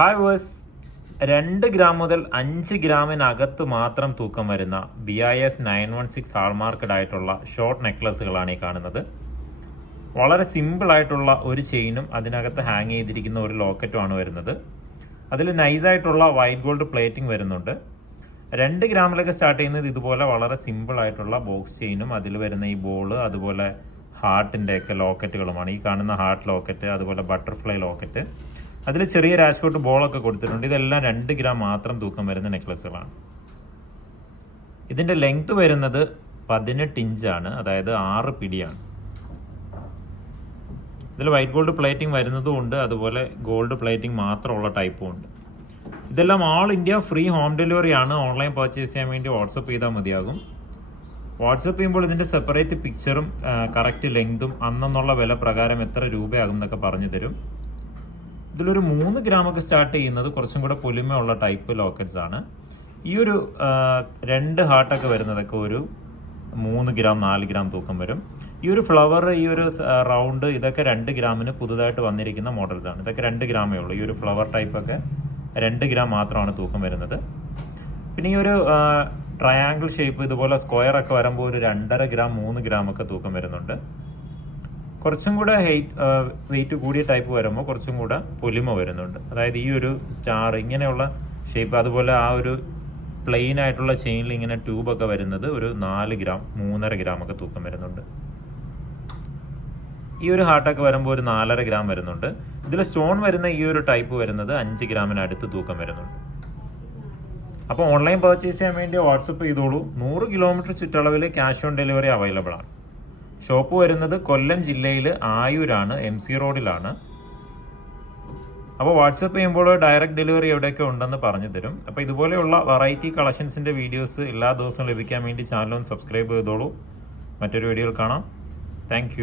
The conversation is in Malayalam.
ഹായ് വേഴ്സ് 2 ഗ്രാം മുതൽ 5 ഗ്രാമിനകത്ത് മാത്രം തൂക്കം വരുന്ന BIS 916 ഹാൾമാർക്കഡ് ആയിട്ടുള്ള ഷോർട്ട് നെക്ലസുകളാണ് ഈ കാണുന്നത്. വളരെ സിമ്പിളായിട്ടുള്ള ഒരു ചെയിനും അതിനകത്ത് ഹാങ് ചെയ്തിരിക്കുന്ന ഒരു ലോക്കറ്റുമാണ് വരുന്നത്. അതിൽ നൈസായിട്ടുള്ള വൈറ്റ് ഗോൾഡ് പ്ലേറ്റിംഗ് വരുന്നുണ്ട്. 2 ഗ്രാമിലൊക്കെ സ്റ്റാർട്ട് ചെയ്യുന്നത് ഇതുപോലെ വളരെ സിമ്പിളായിട്ടുള്ള ബോക്സ് ചെയിനും അതിൽ വരുന്ന ഈ ബോള് അതുപോലെ ഹാർട്ടിൻ്റെയൊക്കെ ലോക്കറ്റുകളുമാണ്. ഈ കാണുന്ന ഹാർട്ട് ലോക്കറ്റ് അതുപോലെ ബട്ടർഫ്ലൈ ലോക്കറ്റ്, അതിൽ ചെറിയ രാജ്കോട്ട് ബോളൊക്കെ കൊടുത്തിട്ടുണ്ട്. ഇതെല്ലാം 2 ഗ്രാം മാത്രം തൂക്കം വരുന്ന നെക്ലസുകളാണ്. ഇതിൻ്റെ ലെങ്ത് വരുന്നത് 18 ഇഞ്ചാണ്, അതായത് 6 പിടിയാണ്. ഇതിൽ വൈറ്റ് ഗോൾഡ് പ്ലേറ്റിംഗ് വരുന്നതും ഉണ്ട്, അതുപോലെ ഗോൾഡ് പ്ലേറ്റിംഗ് മാത്രമുള്ള ടൈപ്പും ഉണ്ട്. ഇതെല്ലാം all India free home delivery ആണ്. ഓൺലൈൻ പർച്ചേസ് ചെയ്യാൻ വേണ്ടി വാട്സപ്പ് ചെയ്താൽ മതിയാകും. വാട്സപ്പ് ചെയ്യുമ്പോൾ ഇതിൻ്റെ സെപ്പറേറ്റ് പിക്ചറും കറക്റ്റ് ലെങ്തും അന്നെന്നുള്ള വില പ്രകാരം എത്ര രൂപയാകും എന്നൊക്കെ പറഞ്ഞു തരും. ഇതിലൊരു 3 ഗ്രാമൊക്കെ സ്റ്റാർട്ട് ചെയ്യുന്നത് കുറച്ചും കൂടെ പൊലിമയുള്ള ടൈപ്പ് ലോക്കറ്റ്സ് ആണ്. ഈ ഒരു 2 ഹാർട്ടൊക്കെ വരുന്നതൊക്കെ ഒരു 3 ഗ്രാം 4 ഗ്രാം തൂക്കം വരും. ഈ ഒരു ഫ്ലവർ, ഈ ഒരു റൗണ്ട്, ഇതൊക്കെ 2 ഗ്രാമിന് പുതുതായിട്ട് വന്നിരിക്കുന്ന മോഡൽസാണ്. ഇതൊക്കെ 2 ഗ്രാമേ ഉള്ളൂ. ഈ ഒരു ഫ്ലവർ ടൈപ്പൊക്കെ 2 ഗ്രാം മാത്രമാണ് തൂക്കം വരുന്നത്. പിന്നെ ഈ ഒരു ട്രയാങ്കിൾ ഷേപ്പ് ഇതുപോലെ സ്ക്വയറൊക്കെ വരുമ്പോൾ ഒരു 2.5 ഗ്രാം 3 ഗ്രാമൊക്കെ തൂക്കം വരുന്നുണ്ട്. കുറച്ചും കൂടെ വെയിറ്റ് കൂടിയ ടൈപ്പ് വരുമ്പോൾ കുറച്ചും കൂടെ പൊലിമ വരുന്നുണ്ട്. അതായത് ഈ ഒരു സ്റ്റാർ ഇങ്ങനെയുള്ള ഷേപ്പ്, അതുപോലെ ആ ഒരു പ്ലെയിൻ ആയിട്ടുള്ള ചെയിനിൽ ഇങ്ങനെ ട്യൂബൊക്കെ വരുന്നത് ഒരു 4 ഗ്രാം 3.5 ഗ്രാമൊക്കെ തൂക്കം വരുന്നുണ്ട്. ഈ ഒരു ഹാർട്ടൊക്കെ വരുമ്പോൾ ഒരു 4.5 ഗ്രാം വരുന്നുണ്ട്. ഇതിൽ സ്റ്റോൺ വരുന്ന ഈ ഒരു ടൈപ്പ് വരുന്നത് 5 ഗ്രാമിനടുത്ത് തൂക്കം വരുന്നുണ്ട്. അപ്പോൾ ഓൺലൈൻ പർച്ചേസ് ചെയ്യാൻ വേണ്ടി വാട്സപ്പ് ചെയ്തോളൂ. 100 കിലോമീറ്റർ ചുറ്റളവിൽ ക്യാഷ് ഓൺ ഡെലിവറി അവൈലബിൾ ആണ്. ഷോപ്പ് വരുന്നത് കൊല്ലം ജില്ലയിൽ ആയൂരാണ്, MC റോഡിലാണ്. അപ്പോൾ വാട്സപ്പ് ചെയ്യുമ്പോൾ ഡയറക്റ്റ് ഡെലിവറി എവിടെയൊക്കെ ഉണ്ടെന്ന് പറഞ്ഞു തരും. അപ്പോൾ ഇതുപോലെയുള്ള വെറൈറ്റി കളക്ഷൻസിൻ്റെ വീഡിയോസ് എല്ലാ ദിവസവും ലഭിക്കാൻ വേണ്ടി ചാനൽ ഒന്ന് സബ്സ്ക്രൈബ് ചെയ്തോളൂ. മറ്റൊരു വീഡിയോയിൽ കാണാം. താങ്ക്